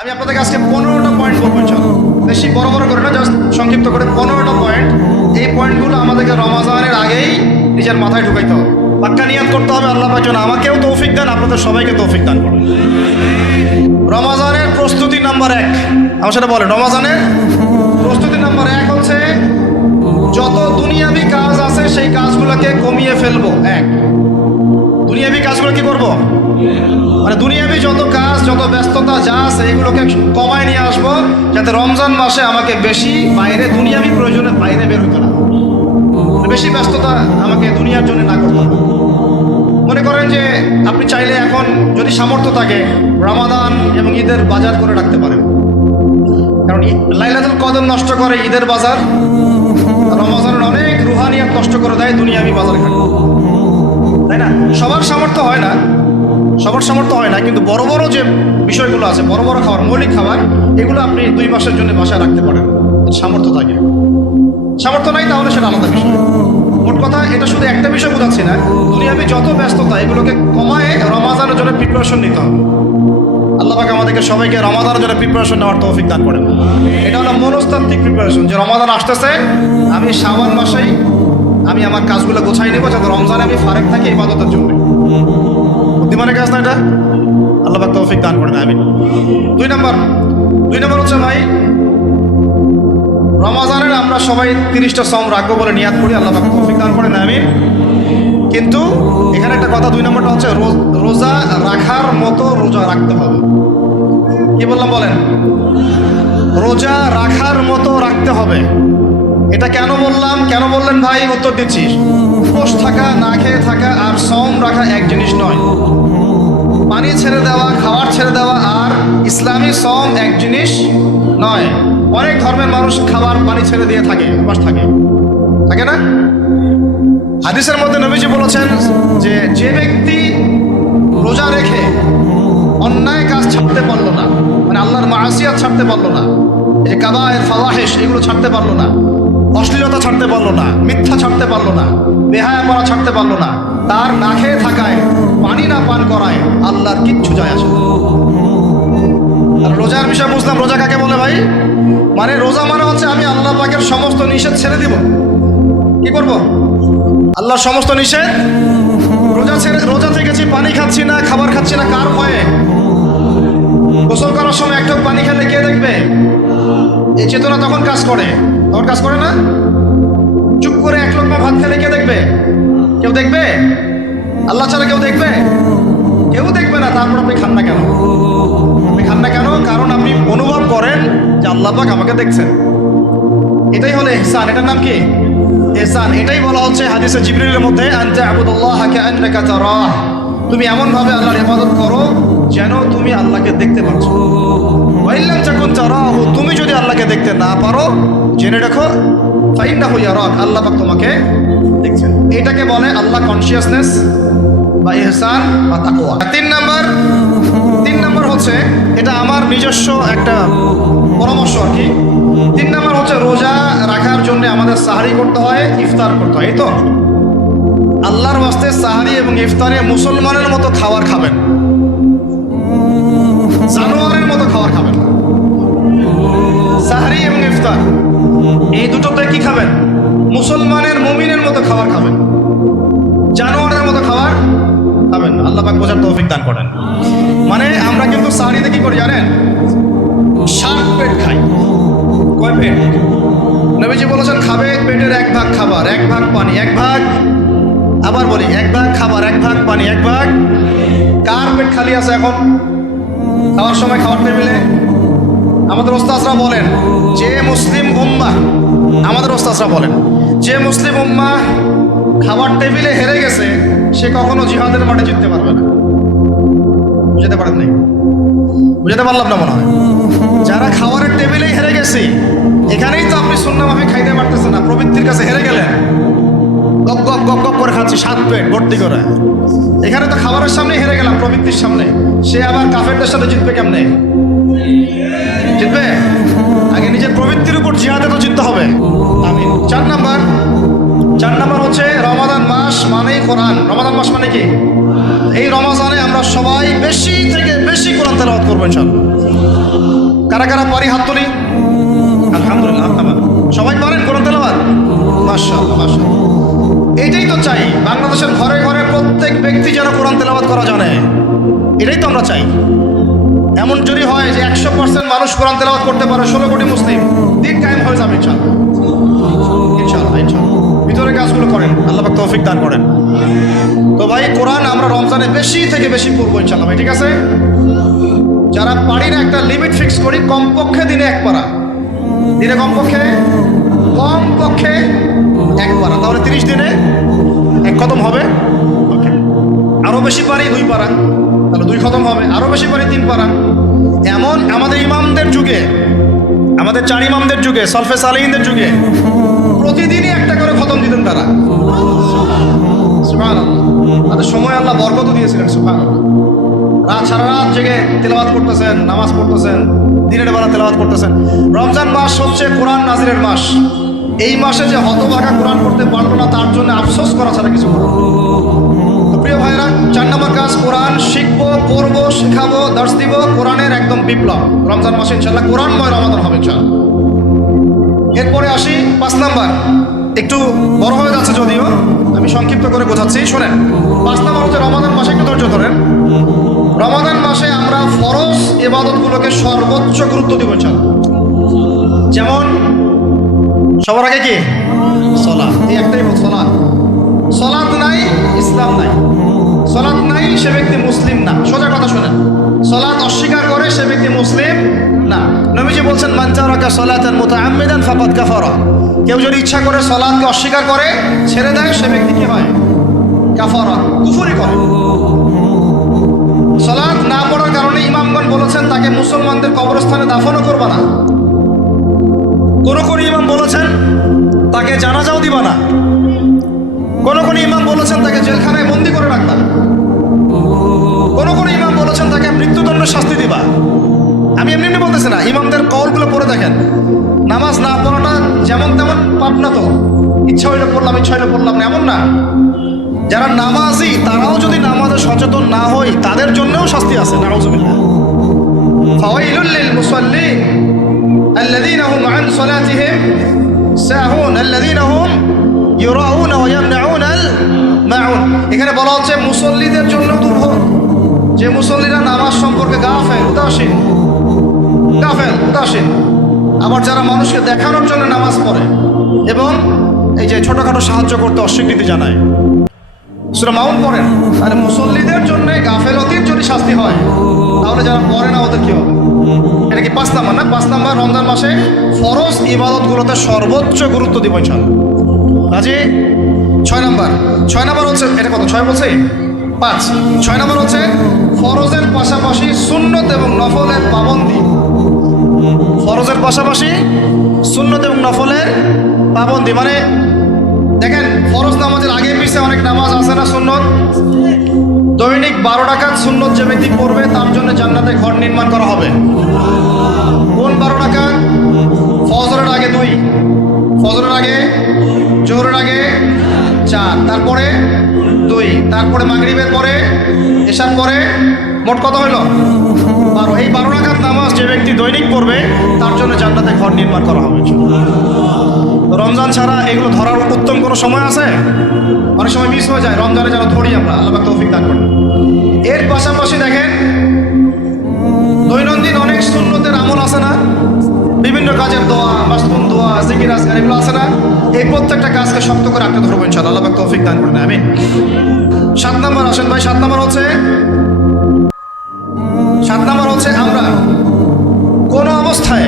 আমি আপনাদেরকে আজকে পনেরোটা পয়েন্ট বলব বেশি বড় বড় করে না জাস্ট সংক্ষিপ্ত করে পনেরোটা পয়েন্ট এই পয়েন্টগুলো আমাদেরকে রমাজানের আগেই নিজের মাথায় ঢুকাইতে হবে। পাক্কা নিয়াত করতে হবে, আল্লাহ যেন আমাকেও তৌফিক দেন, আপনাদের সবাইকে তৌফিক দান করুন। রমাজানের প্রস্তুতি নাম্বার এক। আমার সেটা বলেন, রমাজানের প্রস্তুতি নাম্বার এক হচ্ছে যত দুনিয়াবি কাজ আছে, সেই কাজগুলোকে কমিয়ে ফেলব। এক। দুনিয়াবি কাজগুলো কি করব? মানে দুনিয়াবি যত কাজ, যত ব্যস্ততা যা আছে, এগুলোকে কমায় নিয়ে আসব, যাতে রমজান মাসে আমাকে বেশি বাইরে, দুনিয়াবি প্রয়োজনে বাইরে বের হইতে না মানে বেশি ব্যস্ততা আমাকে দুনিয়ার জন্য না করতে মনে করেন যে আপনি চাইলে এখন যদি সামর্থ্য থাকে, রামাদান এবং ঈদের বাজার করে রাখতে পারেন। কারণ লাইলাতুল কদর নষ্ট করে ঈদের বাজার, রমজানের অনেক রুহানিয়াত নষ্ট করে দেয় দুনিয়াবি বাজার ঘাট তাই না? সবার সামর্থ্য হয় না। সবার সামর্থ্য হয় না, কিন্তু বড় বড় যে বিষয়গুলো আছে, বড় বড় খাবার, মৌলিক খাবার, এগুলো আপনি দুই মাসের জন্য বাসায় রাখতে পারেন। সামর্থ্য থাকে। সামর্থ্য নাই তাহলে সেটা আলাদা বিষয়। মোট কথা, এটা শুধু একটা বিষয় বোঝাচ্ছি না, দুনিয়াবি যত ব্যস্ততা, এগুলোকে কমায় রমাজানের জন্য প্রিপারেশন নিতে হবে। আল্লাহ পাক আমাদেরকে সবাইকে রমাদানের জন্য প্রিপারেশন নেওয়ার তৌফিক দান করেন। এটা হলো মনস্তাত্ত্বিক প্রিপারেশন যে রমাদান আসতেছে, আমি শ্রাবণ মাসেই আমি আমার কাজগুলো গোছাই নেব, যাতে রমজানে আমি ফারেক থাকি এই ইবাদতের জন্য। বুদ্ধিমানের কাজ না এটা? আল্লাহ তৌফিক দান করেন আমি দুই নম্বর দুই নম্বর হচ্ছে ভাই, রমাজানের আমরা সবাই তিরিশটা সম রাখব বলে নিয়াদ করি, আল্লাহ তৌফিক দান করেন আমি কিন্তু এখানে একটা কথা, দুই নম্বরটা হচ্ছে রোজা রাখার মতো রোজা রাখতে হবে। কি বললাম বলেন? রোজা রাখার মতো রাখতে হবে। এটা কেন বললাম? কেন বললেন ভাই? উত্তর দিচ্ছি। উপোস থাকা, না খেয়ে থাকা আর সম রাখা এক জিনিস নয়। পানি ছেড়ে দেওয়া, খাবার ছেড়ে দেওয়া আর ইসলামী সম এক জিনিস নয়। অনেক ধর্মের মানুষ খাবার, পানি ছেড়ে দিয়ে থাকে উপাস থাকে। থাকে না? হাদিসের মধ্যে নবীজি বলেছেন যে যে ব্যক্তি রোজা রেখে অন্যায় কাজ ছাড়তে পারল না মানে আল্লাহর মাসিয়াত ছাড়তে পারল না এই কাবায় ফাওয়াহেশ, এগুলো ছাড়তে পারল না অশ্লীলতা ছাড়তে পারল না, মিথ্যা ছাড়তে পারল না, বেহায়া পড়া ছাড়তে পারল না, তার না খেয়ে থাকায়, পানি না পান করায় আল্লাহর কিচ্ছু যায় আসে রোজার বিষয় বুঝলাম, রোজা কাকে বলে ভাই? মানে রোজা মানে হচ্ছে আমি আল্লাহ পাকের সমস্ত নিষেধ ছেড়ে দিব। কি করব? আল্লাহর সমস্ত নিষেধ? রোজা ছেড়ে, রোজা থেকেছি পানি খাচ্ছি না, খাবার খাচ্ছি না, কার ভয়ে? গোসল করার সময় একটু পানি খেলে কে দেখবে? এই চেতনা তখন কাজ করে। তখন কাজ করে না? চুপ করে এক লম্বা ভাত খেলে কে দেখবে? কেউ দেখবে? আল্লাহ ছাড়া কেউ দেখবে? কেউ দেখবে না, তারপর আপনি খান না কেন? আপনি খান না কেন? কারণ আপনি অনুভব করেন যে আল্লাহ পাক আমাকে দেখছেন। এটাই হলো ইহসান এটার নাম কি? ইহসান এটাই বলা হচ্ছে হাদিসে জিবরিলের মধ্যে আনতে আবুদুল্লাহ কাআন্নাকা তারাহ। তুমি এমন ভাবে আল্লাহর ইবাদত করো যেন তুমি আল্লাহকে দেখতে পাচ্ছ ওয়াইল্লাম তাকুন তারাহু। তুমি যদি আল্লাহকে দেখতে না পারো জেনে রাখো, ফাইন্নাহু ইয়ারাক, আল্লাহ পাক তোমাকে দেখছেন। এটাকে বলে আল্লাহ কনসিয়াসনেস বা ইহসান বা তাকওয়া। তিন নাম্বার, তিন নম্বর হচ্ছে এটা আমার নিজস্ব একটা পরামর্শ আর কি। তিন নম্বর হচ্ছে রোজা রাখার জন্য আমাদের সাহারি করতে হয়, ইফতার করতে হয়, এই তো? আল্লাহর বাস্তে সাহারি এবং ইফতারে মুসলমানের মতো খাবার খাবেন। জানোয়ারের মতো খাবার খাবেন। সাহারি এবং ইফতার। এই দুটোতে কি খাবেন? মুসলমানের, মুমিনের মতো খাবার খাবেন। জানোয়ারের মতো খাবার খাবেন আল্লাহ পাক বোঝার তৌফিক দান করেন। মানে আমরা কিন্তু সাহারিতে কি করি জানেন? সাত পেট খাই। কয় পেট? নবীজি বলেছেন, খাবে পেটের এক ভাগ খাবার, এক ভাগ পানি, এক ভাগ আবার বলি, এক ভাগ খাবার, এক ভাগ পানি, এক ভাগ কার পেট খালি আছে এখন? খাওয়ার সময় খাওয়ার টেবিলে? আমাদের ওস্তাজরা বলেন, যে মুসলিম উম্মা আমাদের ওস্তাজরা বলেন, যে মুসলিম উম্মা খাবার টেবিলে হেরে গেছে, সে কখনো জিহাদের মাঠে জিততে পারবে না। বুঝতে পারেন নাই? বুঝতে পারলাম না মনে হয়। যারা খাবারের টেবিলেই হেরে গেছে, এখানেই তো আপনি সুন্না মাফি খাইতে পারতেছেন না, প্রবৃত্তির কাছে হেরে গেলেন। গপ গপ গপ গপ করে খাচ্ছি, সাত পেট ভর্তি করে। এখানে তো খাবারের সামনে হেরে গেলাম, প্রবৃত্তির সামনে। সে আবার কাফেরদের সাথে জিতবে কেমনে? জিতবে? আগে নিজের প্রবৃত্তির উপর জিহাদে তো জিততে হবে। আমি চার নাম্বার। চার নাম্বার হচ্ছে রমাদান মাস মানেই কোরআন। রমাদান মাস মানে কি? এই রমাজানে আমরা সবাই বেশি থেকে বেশি কোরআন তেলাওয়াত করব ইনশাআল্লাহ। কারা কারা পারি হাত তুলি? আলহামদুলিল্লাহ সবাই পারেন কোরআন তেলাওয়াত? মাশাআল্লাহ মাশাআল্লাহ। এইটাই তো চাই, বাংলাদেশের ঘরে ঘরে প্রত্যেক ব্যক্তি যেন কোরআন তেলাওয়াত করা জানে। এটাই তো আমরা চাই। এমন যদি হয় যে একশো পার্সেন্ট মানুষ কোরআন তেলাওয়াত করতে পারে, ষোলো কোটি মুসলিম, দিন কায়েম হয়ে যাবে ইনশাআল্লাহ। ভিতরে কাজগুলো করেন, আল্লাহ পাক তৌফিক দান করেন। তো ভাই, কোরআন আমরা রমজানে বেশি থেকে বেশি পড়ব ইনশাল্লাহ ভাই, ঠিক আছে? যারা পারি না একটা লিমিট ফিক্স করি, কমপক্ষে দিনে এক পারা। দিনে কমপক্ষে? কমপক্ষে এক পারা। তাহলে তিরিশ দিনে এক খতম হবে? ওকে। আরও বেশি পারি দুই পারা। তাহলে দুই খতম হবে। আরও বেশি পারি তিন পারা। এমন আমাদের ইমামদের যুগে, আমাদের চার ইমামদের যুগে, সলফে সালিহিনদের যুগে, প্রতিদিনই একটা করে খতম দিতেন তারা। সুবহানাল্লাহ। তাদের সময় আল্লাহ বরকত দিয়েছিলেন সুফান রাত সারা রাত জেগে তেলাওয়াত করতেছেন, নামাজ পড়তেছেন, দিনের বেলা তেলাওয়াত করতেছেন। রমজান মাস হচ্ছে কোরআন নাজিরের মাস। এই মাসে যে হতভাগা কোরআন করতে পারল না, তার জন্য আফসোস করা ছাড়া কিছু প্রিয় ভাইরা চার নম্বর কাজ, কোরআন শিখব, পড়ব, শেখাবো দর্শ দিব, কোরআনের একদম বিপ্লব। রমজান মাসে ইনশাল্লাহ কোরআনময় রমাদান হবে ইনশাল্লাহ এরপরে আসি পাঁচ নাম্বার। একটু বড় হয়ে যাচ্ছে যদিও, আমি সংক্ষিপ্ত করে বোঝাচ্ছি। শোনেন, পাঁচ নাম্বার হচ্ছে রমাদান মাসে একটু ধৈর্য ধরেন। রমাদান মাসে আমরা ফরজ এবাদতগুলোকে সর্বোচ্চ গুরুত্ব দিব ইনশাল্লাহ যেমন, সবার আগে কি? সলাৎ। এই একটাই বল সলাৎ নাই, ইসলাম নাই। সলাৎ নাই, সে ব্যক্তি মুসলিম না। সোজা কথা শোনেন। সলাৎ অস্বীকার করে সে ব্যক্তি মুসলিম না। নবীজি বলছেন মানচারাকা সলাতান মুতাআম্মিদান ফাকাদ কাফারা। কেউ যদি ইচ্ছা করে সলাৎকে অস্বীকার করে, ছেড়ে দেয়, সে ব্যক্তি কি হয়? কাফারা, কুফরি করে। সলাৎ না পড়ার কারণে ইমামগণ বলেছেন, তাকে মুসলমানদের কবরস্থানে দাফনও করবা না। কোন কোন ইমাম বলেছেন, তাকে জানাজাও দিবা না। কোন কোন ইমাম বলেছেন তাকে জেলখানায় বন্দি করে রাখবা। কোন কোন ইমাম বলেছেন তাকে মৃত্যুদণ্ড শাস্তি দিবা। আমি এমনি এমনি বলতেছি না, ইমামদের কলগুলো পড়ে দেখেন। নামাজ না পড়াটা যেমন তেমন পাপ না তো। ইচ্ছা হইলে পড়লাম, ইচ্ছা হইলে পড়লাম না, এমন না। যারা নামাজি, তারাও যদি নামাজে সচেতন না হয়, তাদের জন্যও শাস্তি আছে, নাউজুবিল্লাহ। এখানে বলা হচ্ছে মুসল্লিদের জন্য দুর্ভোগ। যে মুসল্লিরা নামাজ সম্পর্কে গাফেল, উদাসীন গাফেল, উদাসীন। আবার যারা মানুষকে দেখানোর জন্য নামাজ পড়ে এবং এই যে ছোটখাটো সাহায্য করতে অস্বীকৃতি জানায়। সুরা মাউন পড়েন। আর মুসল্লিদের জন্য গাফেলতির যদি শাস্তি হয়, তাহলে যারা পড়ে না ওদের কি হবে? এটা কি পাঁচ নাম্বার না? পাঁচ নাম্বার, রমজান মাসে ফরজ ইবাদতগুলোতে সর্বোচ্চ গুরুত্ব দিব ইনশাল্লাহ কাজে ছয় নাম্বার। ছয় নাম্বার হচ্ছে, এটা কত? ছয় বলছে? পাঁচ। ছয় নাম্বার হচ্ছে, ফরজের পাশাপাশি সুন্নত এবং নফলের পাবন্দি। ফরজের পাশাপাশি সুন্নত এবং নফলের পাবন্দি। মানে দেখেন, ফরজ নামাজের আগে পিছিয়ে অনেক নামাজ আছে না সুন্নত? দৈনিক বারো টাকার সুন্নত যে ব্যক্তি পড়বে, তার জন্য জান্নাতে ঘর নির্মাণ করা হবে। কোন বারো টাকা ফজরের আগে দুই। ফজরের আগে জোহরের আগে চার, তারপরে দুই, তারপরে মাগরিবের পরে এসার পরে মোট কত হইল? বারো। এই বারো টাকার নামাজ যে ব্যক্তি দৈনিক পড়বে, তার জন্য জান্নাতে ঘর নির্মাণ করা হবে রমজান ছাড়া এগুলো ধরার উত্তম কোনো সময় আছে? অনেক সময় মিস হয়ে যায়। রমজানে যেন ধরি আমরা, আল্লাহ তৌফিক দান করেন। এর পাশাপাশি দেখেন, দৈনন্দিন অনেক সুন্নতের আমল আছে না? বিভিন্ন কাজের দোয়া মাসতুন দোয়া, জিকির আসকার এগুলো আছে না? এই প্রত্যেকটা কাজকে শক্ত করে আঁকড়ে ধরবো ইনশাআল্লাহ। আল্লাহ তৌফিক দান করেন আমি সাত নম্বর আসেন ভাই, সাত নম্বর হচ্ছে সাত নম্বর হচ্ছে আমরা। কোনো অবস্থায়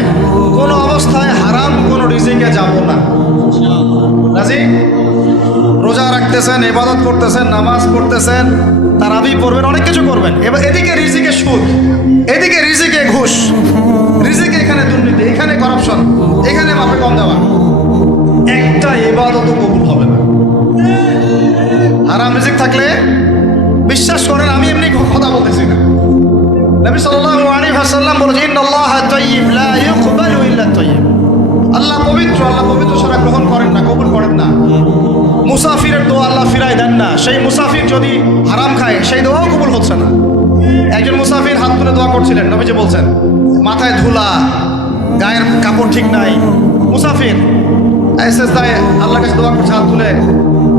কোনো অবস্থায় হারাম, কোনো রিজিকে যাব না। রাজি? রোজা রাখতেছেন, ইবাদত করতেছেন, নামাজ পড়তেছেন, তারাবি পড়বেন, অনেক কিছু করবেন। এবার এদিকে রিজিকে সুদ, এদিকে রিজিকে ঘুষ। এখানে করাপশন এখানে মাপে কম দেওয়া। একটা ইবাদতও কবুল হবে না। হারাম রিজিক থাকলে বিশ্বাস করেন, আমি এমনি কথা বলতেছি না। নবী সাল্লাল্লাহু আলাইহি ওয়াসাল্লাম বলেছেন তাইয়্যিব, লা ইল্লা আল্লাহ পবিত্র আল্লাহ পবিত্র ছাড়া গ্রহণ করেন না, কবুল করেন না। মুসাফিরের দোয়া আল্লাহ ফিরাই দেন না। সেই মুসাফির যদি হারাম খায়, সেই দোয়াও কবুল হচ্ছে না। একজন মুসাফির হাত তুলে দোয়া করছিলেন, নবীজি বলছেন, মাথায় ধুলা গায়ের কাপড় ঠিক নাই। মুসাফির, এসএস দায় আল্লাহর কাছে দোয়া করছে, হাত তুলে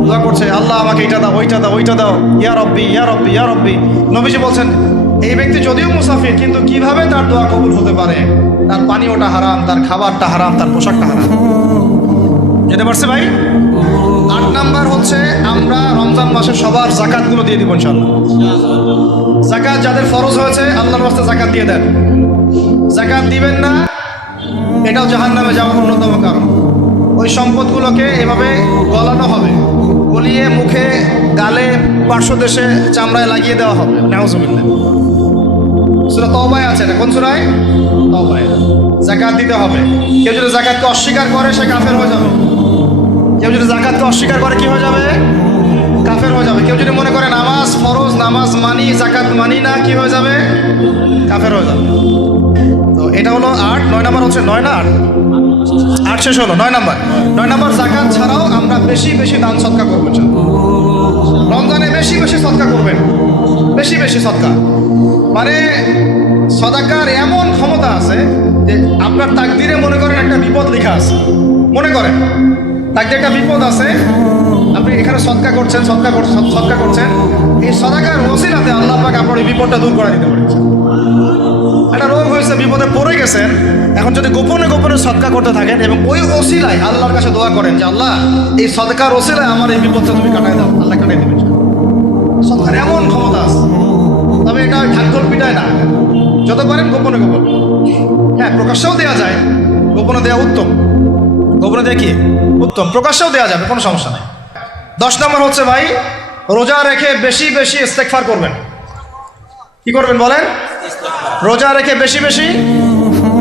দোয়া করছে, আল্লাহ আমাকে এইটা দাও, ওইটা দাও ওইটা দাও। ইয়া রব্বি ইয়া রব্বি ইয়া রব্বি। নবীজি বলছেন, এই ব্যক্তি যদিও মুসাফির, কিন্তু কীভাবে তার দোয়া কবুল হতে পারে? তার পানীয়টা হারাম, তার খাবারটা হারাম, তার পোশাকটা হারাম। যেতে পারছে ভাই? আট নাম্বার হচ্ছে, আমরা রমজান মাসে সবার জাকাতগুলো দিয়ে দিব ইনশাল্লাহ জাকাত যাদের ফরজ হয়েছে, আল্লাহর রাস্তায় জাকাত দিয়ে দেন। জাকাত দিবেন না এটাও জাহান নামে যাওয়ার অন্যতম কারণ। ওই সম্পদগুলোকে এভাবে গলানো হবে, গলিয়ে মুখে, গালে পার্শ্বদেশে চামড়ায় লাগিয়ে দেওয়া হবে। নাউজুবিল্লাহ। সুরা তওবায় আছে এটা কোন সুরায়? তওবায়। জাকাত দিতে হবে। কেউ যদি জাকাতকে অস্বীকার করে, সে কাফের হয়ে যাবে। কেউ যদি জাকাতকে অস্বীকার করে, কি হয়ে যাবে? কাফের হয়ে যাবে। কেউ যদি মনে করে নামাজ ফরজ, নামাজ মানি জাকাত মানি না, কি হয়ে যাবে? কাফের হয়ে যাবে। তো এটা হলো আট, নয় নাম্বার হচ্ছে নয় না আট? আট শেষ হলো, নয় নাম্বার। নয় নাম্বার জাকাত ছাড়াও আমরা বেশি বেশি দান সৎকা করব। রমজানে বেশি বেশি সৎকা করবেন। বেশি বেশি সৎকা মানে সদাকার এমন ক্ষমতা আছে যে আপনার তাকদিরে মনে করেন একটা বিপদ লেখা আছে। মনে করেন, তাকদিরে একটা বিপদ আছে আপনি এখানে সৎকা করছেন সৎকা করছেন সৎকা করছেন। এই সদাকার ওসিলাতে আল্লাহ পাক আপনার এই বিপদটা দূর করে দিতে পারেন একটা রোগ হয়েছে, বিপদে পড়ে গেছেন। এখন যদি গোপনে গোপনে সৎকা করতে থাকেন এবং ওই ওসিলায় আল্লাহর কাছে দোয়া করেন যে আল্লাহ, এই সদকার ওসিলায় আমার এই বিপদটা তুমি কাটাই দাও। আল্লাহ কাটাই দেবে সৎকার এমন ক্ষমতা আছে। তবে এটা ঢাকঢোল পিটায় না। যত পারেন গোপনে গোপন। হ্যাঁ প্রকাশ্যেও দেওয়া যায়, গোপনে দেওয়া উত্তম। গোপনে দেওয়া কি? উত্তম। প্রকাশ্যেও দেওয়া যাবে, কোনো সমস্যা নেই। দশ নম্বর হচ্ছে ভাই, রোজা রেখে বেশি বেশি ইস্তেকফার করবেন। কি করবেন বলেন? রোজা রেখে বেশি বেশি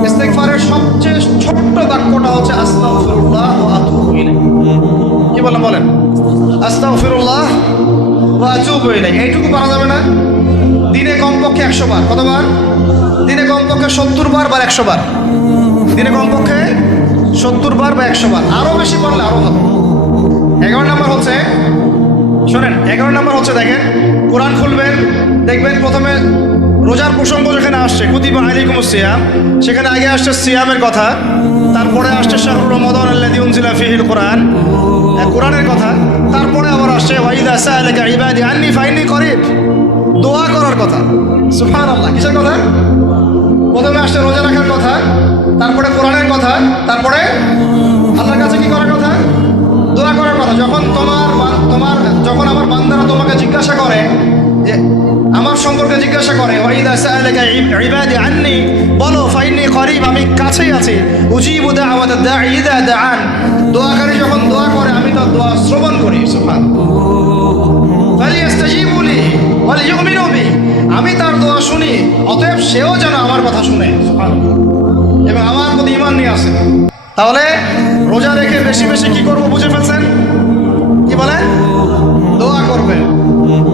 ইস্তেগফারের সবচেয়ে ছোট্ট বাক্যটা হচ্ছে আস্তাগফিরুল্লাহ ওয়া আতুবু কি বলেন বলেন? আস্তাগফিরুল্লাহ ওয়া আতুবু এইটুকু পারা যাবে না। দিনে কমপক্ষে একশো বার। কতবার? দিনে কমপক্ষে সত্তর বার বা একশো বার। দিনে কমপক্ষে সত্তর বার বা একশো বার। আরও বেশি পারলে আরও ভালো এগারো নম্বর হচ্ছে, শোনেন, এগারো নম্বর হচ্ছে দেখেন, কোরআন খুলবেন, দেখবেন প্রথমে রোজার প্রসঙ্গ যেখানে আসছে, কুতিবা আলাইকুম সিয়াম, সেখানে আগে আসছে সিয়ামের কথা, তারপরে আসছে শাহরুর রমাদান আল্লাযী উনজিলা ফিহিল কোরআন কোরআনের কথা, তারপরে আবার আসছে ওয়াইদা সাআলাকা ইবাদি আন্নি ফাইনি করিব, দোয়া করার কথা, সুবহানাল্লাহ, কিসের কথা? প্রথমে আসছে রোজা রাখার কথা, তারপরে কোরআনের কথা, তারপরে আল্লাহর কাছে কি দোয়া কথা, যখন তোমার তোমার, যখন আমার বান্দারা তোমাকে জিজ্ঞাসা করে যে, আমার সম্পর্কে জিজ্ঞাসা করে, ওয়াইদা আন্নি? বলো ফাইনি করিব, আমি কাছেই আছি। উজিবু দাওয়াত দাঈ ইদা দাআন। দোয়াকারী যখন দোয়া করে, আমি তার দোয়া শ্রবণ করি সুবহান ফালিয়াস্তাজিবু লি ওয়াল ইউমিনু বি। আমি তার দোয়া শুনি, অতএব সেও যেন আমার কথা শুনে, সুবহানাল্লাহ। এবং আমার প্রতি ইমান নিয়ে আসে। তাহলে রোজা রেখে বেশি বেশি কি করব বুঝে ফেলছেন? কি বলে? দোয়া করবে।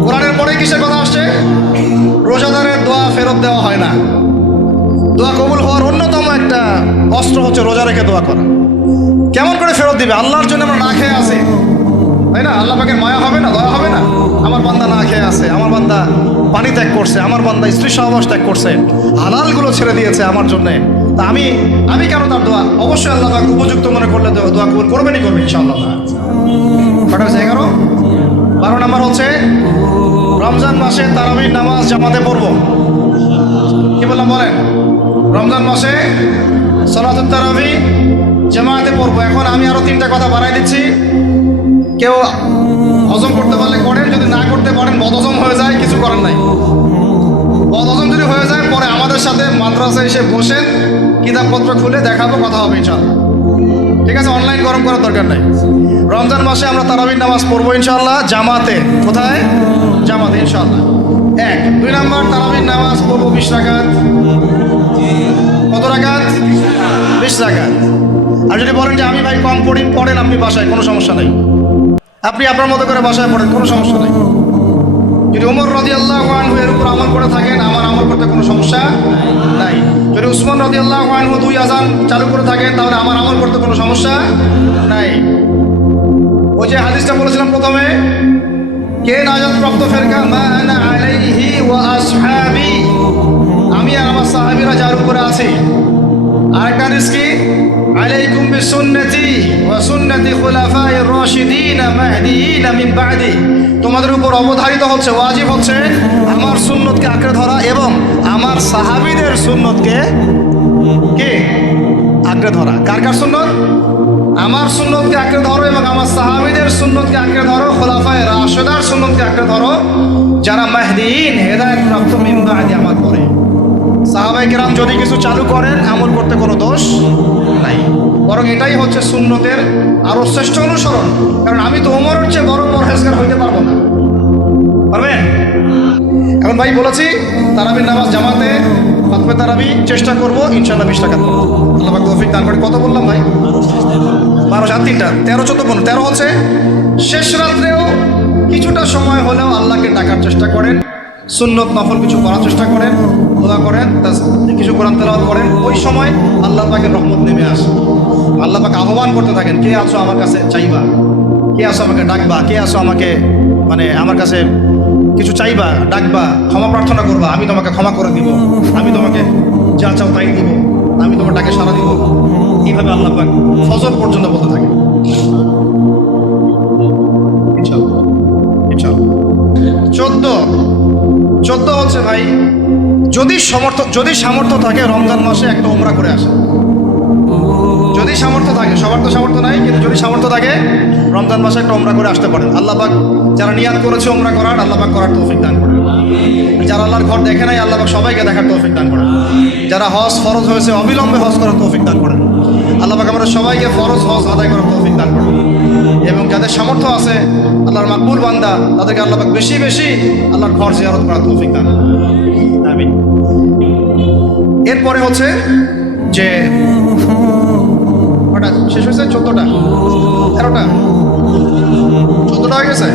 কোরআনের পরে কিসের কথা আসছে? রোজাদারের দোয়া ফেরত দেওয়া হয় না। দোয়া কবুল হওয়ার অন্যতম একটা অস্ত্র হচ্ছে রোজা রেখে দোয়া করা। কেমন করে ফেরত দিবে? আল্লাহর জন্য আমরা না খেয়ে আসি তাই না? আল্লাহ পাকের মায়া হবে না? দয়া হবে না? আমার বান্দা না খেয়ে আছে। আমার বান্দা পানি ত্যাগ করছে। আমার বান্দা স্ত্রী সহবাস ত্যাগ করছে। হালালগুলো ছেড়ে দিয়েছে আমার জন্য। তা আমি আমি কেন তার দোয়া? অবশ্যই আল্লাহ পাক উপযুক্ত মনে করলে দোয়া কবুল করবেনই করবে ইনশাআল্লাহ। কটা হচ্ছে এগারো? বারো নাম্বার হচ্ছে, রমজান মাসে তারাবির নামাজ জামাতে পড়ব। কি বললাম বলেন? রমজান মাসে সলাতুল তারাবি জামাতে পড়ব। এখন আমি আরও তিনটা কথা বাড়াই দিচ্ছি। কেউ হজম করতে পারলে করেন, যদি না করতে পারেন বদহজম হয়ে যায়, কিছু করার নাই। বদহজম যদি হয়ে যায়, পরে আমাদের সাথে মাদ্রাসায় এসে বসেন, কিতাবপত্র খুলে দেখাবো, কথা হবে ইনশাল্লাহ ঠিক আছে অনলাইন গরম করার দরকার নাই। রমজান মাসে আমরা তারাবির নামাজ পড়ব ইনশাল্লাহ জামাতে। কোথায়? জামাতে ইনশাল্লাহ এক। দুই নম্বর, তারাবির নামাজ পড়ব বিশ রাকাত। কত রাকাত? বিশ রাকাত। আর যদি বলেন যে আমি ভাই কম পড়ি পড়েন আপনি বাসায়, কোনো সমস্যা নেই। আপনি আপনার মতো করে বাসায় পড়েন, কোনো সমস্যা নেই। যদি উমর রদি আল্লাহ এর উপর আমল করে থাকেন, আমার আমল করতে কোনো সমস্যা নাই। আল্লাহ আনহু দুই আজান চালু করে থাকেন, তাহলে আমার আমল করতে কোনো সমস্যা নাই। ওই যে হাদিসটা বলেছিলাম প্রথমে, কে নাজাত প্রাপ্ত ফেরকা? মা আনা আলাইহি ওয়া আসহাবি। আমি আর আমার সাহাবীরা যার উপরে আছি। আরেকটা হাদিস কি? আলাইকুম বিসুন্নতি ওয়া সুন্নতি খুলাফায়ে রাশিদিন মাহদিয়িন মিন বাদি। তোমাদের উপর অবধারিত হচ্ছে, ওয়াজিব হচ্ছে, আমার সুন্নতকে আঁকড়ে ধরা এবং আমার সাহাবীদের সুন্নতকে কে? আঁকড়ে ধরা। কার কার সুন্নত? আমার সুন্নতকে আঁকড়ে ধরো এবং আমার সাহাবিদের সুন্নতকে আঁকড়ে ধরো, খোলাফায়ে রাশেদার সুন্নতকে আঁকড়ে ধরো, যারা মাহদিয়িন হেদায়েত প্রাপ্ত বাদি আমার পরে সাহাবাই কেরাম যদি কিছু চালু করেন, আমল করতে কোনো দোষ নাই। বরং এটাই হচ্ছে সুন্নতের আরও শ্রেষ্ঠ অনুসরণ। কারণ আমি তো ওমরের চেয়ে বড় পরহেজগার হইতে পারব না। পারবেন? এখন ভাই বলেছি, তারাবির নামাজ জামাতে ফাতমে আমি চেষ্টা করব ইনশাল্লাহ বিশ টাকা আল্লাহ পাক তৌফিক দান করে। কত বললাম ভাই? বারো সাত তিনটা। তেরো চোদ্দ পনেরো। তেরো হচ্ছে শেষ রাত্রেও কিছুটা সময় হলেও আল্লাহকে ডাকার চেষ্টা করেন। সুন্নত নফল কিছু করার চেষ্টা করেন, দোয়া করেন কিছু কোরআন তেলাওয়াত করেন। ওই সময় আল্লাহ পাকের রহমত নেমে আসে। আল্লাহ পাকে আহ্বান করতে থাকেন, কে আছো আমার কাছে চাইবা? কে আসো আমাকে ডাকবা? কে আসো আমাকে মানে আমার কাছে কিছু চাইবা, ডাকবা, ক্ষমা প্রার্থনা করবা, আমি তোমাকে ক্ষমা করে দিব। আমি তোমাকে যা চাও তাই দিব। আমি তোমার ডাকে সারা দিব। এইভাবে আল্লাহ পাক ফজর পর্যন্ত বলতে থাকে। চোদ্দ চোদ্দ হচ্ছে ভাই, যদি সমর্থ যদি সামর্থ্য থাকে, রমজান মাসে একটা ওমরা করে আসে। যদি সামর্থ্য থাকে, সবার তো সামর্থ্য নাই, কিন্তু যদি সামর্থ্য থাকে, রমজান মাসে একটা ওমরা করে আসতে পারেন। আল্লাহ পাক যারা নিয়াত করেছে ওমরা করার, আল্লাহ করার তৌফিক দান করেন। যারা আল্লাহর ঘর দেখে নাই, আল্লাহ সবাইকে দেখার তৌফিক দান করেন। যারা হজ ফরজ হয়েছে, অবিলম্বে হজ করার তৌফিক দান করেন। আল্লাহ আমরা সবাইকে ফরজ হজ আদায় করার তৌফিক দান করেন। এবং যাদের সামর্থ্য আছে, আল্লাহর মাকবুল বান্দা, তাদেরকে আল্লাহ বেশি বেশি আল্লাহর ঘর জিয়ারত করার তৌফিক দান এরপরে হচ্ছে যে, কটা? শেষ হয়েছে? চোদ্দটা? তেরোটা? চোদ্দটা হয়ে গেছে?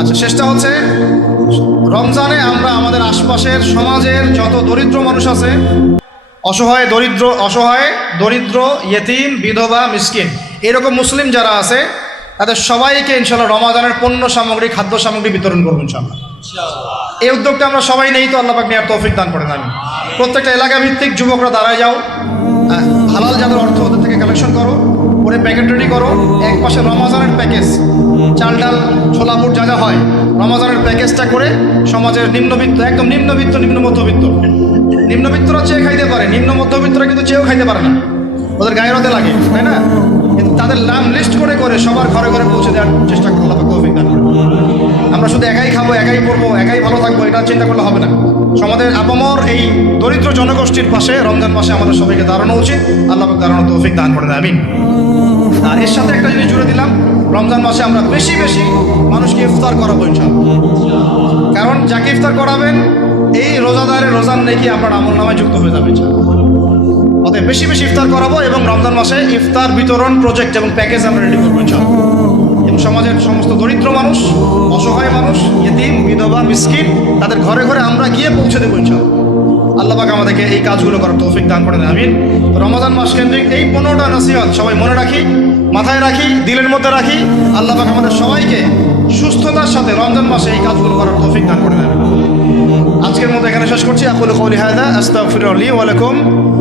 আচ্ছা শেষটা হচ্ছে, রমজানে আমরা আমাদের আশপাশের সমাজের যত দরিদ্র মানুষ আছে, অসহায় দরিদ্র অসহায় দরিদ্র, ইয়েতিম, বিধবা, মিসকিন, এরকম মুসলিম যারা আছে, তাদের সবাইকে ইনশাল্লাহ রমাজানের পণ্য সামগ্রী, খাদ্য সামগ্রী বিতরণ করব ইনশাল্লাহ এই উদ্যোগটা আমরা সবাই নেই তো আল্লাহ নেওয়ার তৌফিক দান করেন আমি প্রত্যেকটা এলাকা ভিত্তিক যুবকরা দাঁড়ায় যাও। হালাল যাদের অর্থ ওদের থেকে কালেকশন করো। করে প্যাকেট রেডি করো। এক পাশে রমাজানের প্যাকেজ চাল ডাল, ছোলা যা যা হয়, রমাজানের প্যাকেজটা করে সমাজের নিম্নবিত্ত, একদম নিম্নবিত্ত, নিম্ন মধ্যবিত্ত। নিম্নবিত্তরা চেয়ে খাইতে পারে, নিম্ন মধ্যবিত্তরা কিন্তু চেয়েও খাইতে পারে না। ওদের গায়ে হতে লাগে, তাই না? কিন্তু তাদের নাম লিস্ট করে করে সবার ঘরে ঘরে পৌঁছে দেওয়ার চেষ্টা করো আল্লাহ পাক তৌফিক দান করেন। আমরা শুধু একাই খাব, একাই পড়ব, একাই ভালো থাকব, এটা চিন্তা করলে হবে না। সমাজের আপামর এই দরিদ্র জনগোষ্ঠীর পাশে রমজান মাসে আমাদের সবাইকে দাঁড়ানো উচিত। আল্লাহ দাঁড়ানো তৌফিক দান করে দেয় আর এর সাথে একটা জিনিস জুড়ে দিলাম, রমজান মাসে আমরা বেশি বেশি মানুষকে ইফতার করাবো ইনশাআল্লাহ। কারণ যাকে ইফতার করাবেন, এই রোজাদারের রোজার নেকি আপনার আমল নামায় যুক্ত হয়ে যাবে অতএব বেশি বেশি ইফতার করাবো এবং রমজান মাসে ইফতার বিতরণ, প্রজেক্ট এবং প্যাকেজ আমরা রেডি করব ইনশাআল্লাহ। এবং সমাজের সমস্ত দরিদ্র মানুষ, অসহায় মানুষ, ইয়েতিম, বিধবা, মিসকিন, তাদের ঘরে ঘরে আমরা গিয়ে পৌঁছে দেবো ইনশাল আল্লাহ পাক আমাদেরকে এই কাজগুলো করার তৌফিক দান করে আমিন। রমজান মাস কেন্দ্রিক এই পনেরোটা নসিহত সবাই মনে রাখি, মাথায় রাখি, দিলের মধ্যে রাখি। আল্লাহ পাক আমাদের সবাইকে সুস্থতার সাথে রমজান মাসে এই কাজগুলো করার তৌফিক দান করে দেন আজকের মতো এখানে শেষ করছি আকুল কওলি হাদা আস্তাগফিরু লি ওয়া লাকুম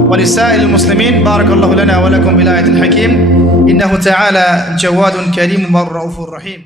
ওয়া লিসাইল মুসলিমিন বারাকাল্লাহু লানা ওয়া লাকুম বিল আয়াতিল হাকীম ইন্নাহু তাআলা জাওয়াদুন কারীম ওয়া রাউফুর রহিম